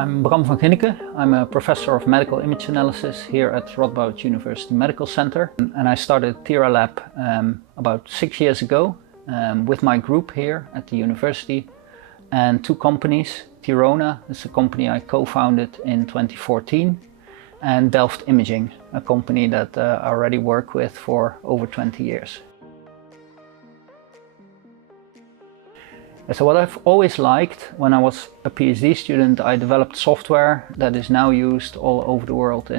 I'm Bram van Ginneken. I'm a professor of medical image analysis here at Radboud University Medical Center. And I started Thera Lab about 6 years ago with my group here at the university and two companies. Thirona is a company I co-founded in 2014, and Delft Imaging, a company that I already work with for over 20 years. So what I've always liked, when I was a PhD student, I developed software that is now used all over the world,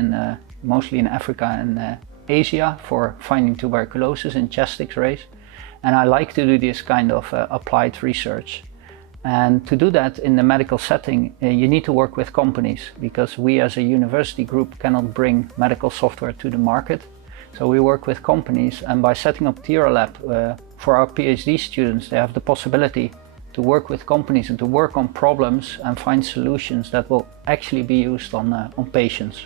mostly in Africa and Asia, for finding tuberculosis in chest X-rays. And I like to do this kind of applied research. And to do that in the medical setting, you need to work with companies, because we as a university group cannot bring medical software to the market. So we work with companies, and by setting up Thera Lab for our PhD students, they have the possibility to work with companies and to work on problems and find solutions that will actually be used on patients.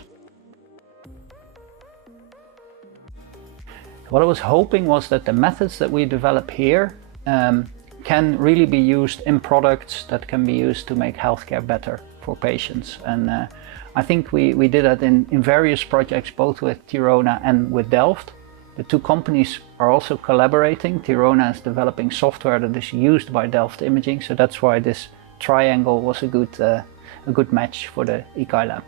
What I was hoping was that the methods that we develop here can really be used in products that can be used to make healthcare better for patients. And I think we did that in various projects, both with Thirona and with Delft. The two companies are also collaborating. Thirona is developing software that is used by Delft Imaging, so that's why this triangle was a good match for the ICAI lab.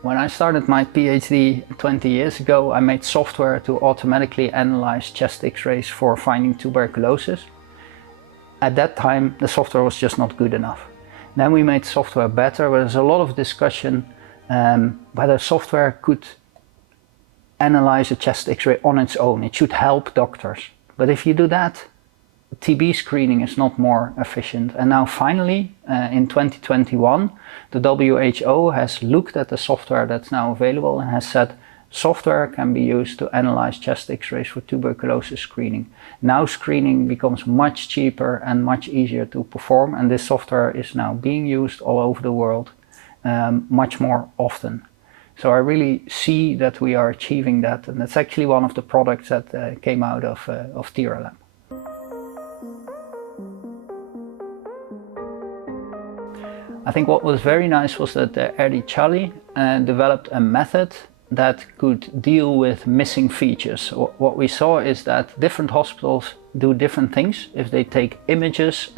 When I started my PhD 20 years ago, I made software to automatically analyze chest X-rays for finding tuberculosis. At that time, the software was just not good enough. Then we made software better, but there's a lot of discussion whether software could analyze a chest X-ray on its own. It should help doctors. But if you do that, TB screening is not more efficient. And now finally, in 2021, the WHO has looked at the software that's now available and has said software can be used to analyze chest X-rays for tuberculosis screening. Now screening becomes much cheaper and much easier to perform, and this software is now being used all over the world much more often. So I really see that we are achieving that, and that's actually one of the products that came out of Thera Lab. I think what was very nice was that Erdi Chali developed a method that could deal with missing features. What we saw is that different hospitals do different things. If they take images,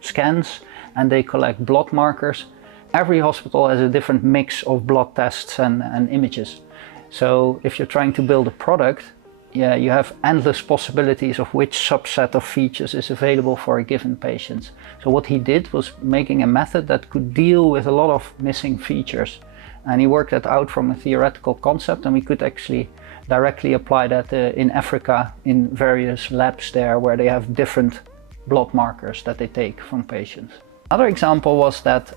scans, and they collect blood markers, every hospital has a different mix of blood tests and images. So if you're trying to build a product, you have endless possibilities of which subset of features is available for a given patient. So what he did was making a method that could deal with a lot of missing features. And he worked that out from a theoretical concept, and we could actually directly apply that in Africa in various labs there where they have different blood markers that they take from patients. Another example was that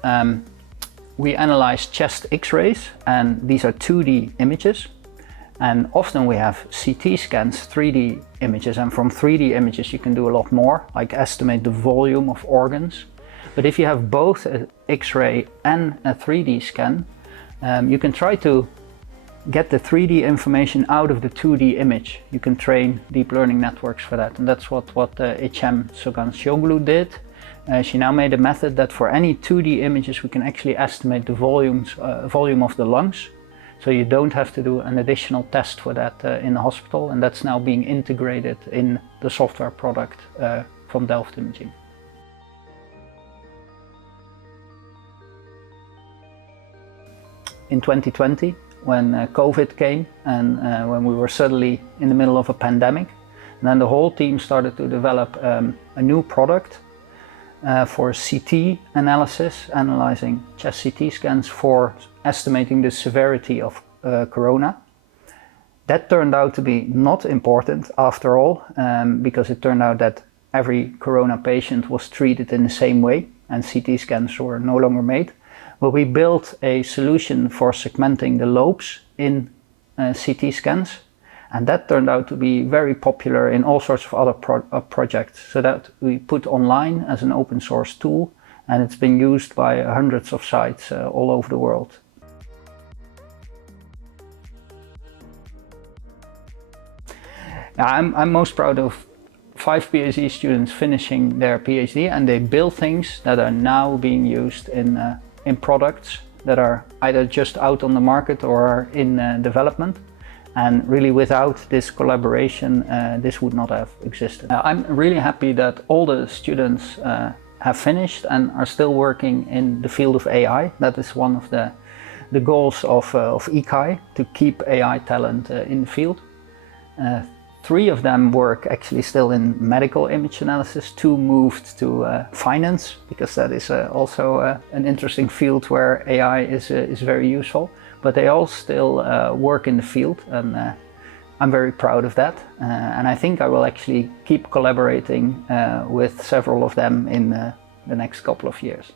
we analyzed chest X-rays, and these are 2D images. And often we have CT scans, 3D images, and from 3D images you can do a lot more, like estimate the volume of organs. But if you have both an X-ray and a 3D scan, you can try to get the 3D information out of the 2D image. You can train deep learning networks for that, and that's what Ecem Sogan-Sioglu did. She now made a method that for any 2D images we can actually estimate the volume of the lungs. So you don't have to do an additional test for that in the hospital, and that's now being integrated in the software product from Delft Imaging. In 2020, when COVID came and when we were suddenly in the middle of a pandemic, and then the whole team started to develop a new product for CT analysis, analyzing chest CT scans for estimating the severity of corona. That turned out to be not important after all, because it turned out that every corona patient was treated in the same way and CT scans were no longer made. But we built a solution for segmenting the lobes in CT scans, and that turned out to be very popular in all sorts of other projects. So that we put online as an open source tool, and it's been used by hundreds of sites all over the world. I'm most proud of 5 PhD students finishing their PhD, and they build things that are now being used in products that are either just out on the market or are in development. And really without this collaboration, this would not have existed. I'm really happy that all the students have finished and are still working in the field of AI. That is one of the goals of ICAI, to keep AI talent in the field. 3 of them work actually still in medical image analysis. 2 moved to finance, because that is also an interesting field where AI is very useful. But they all still work in the field, and I'm very proud of that. And I think I will actually keep collaborating with several of them in the next couple of years.